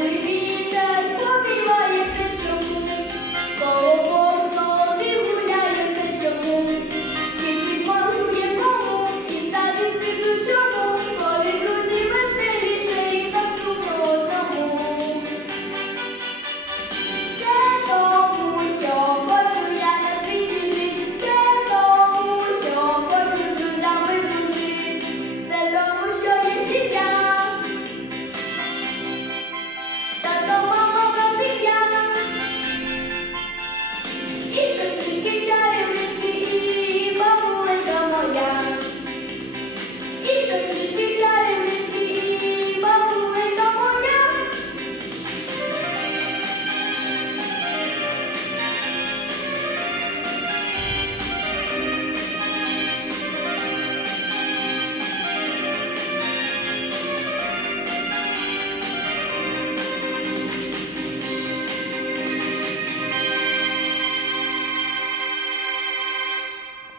Maybe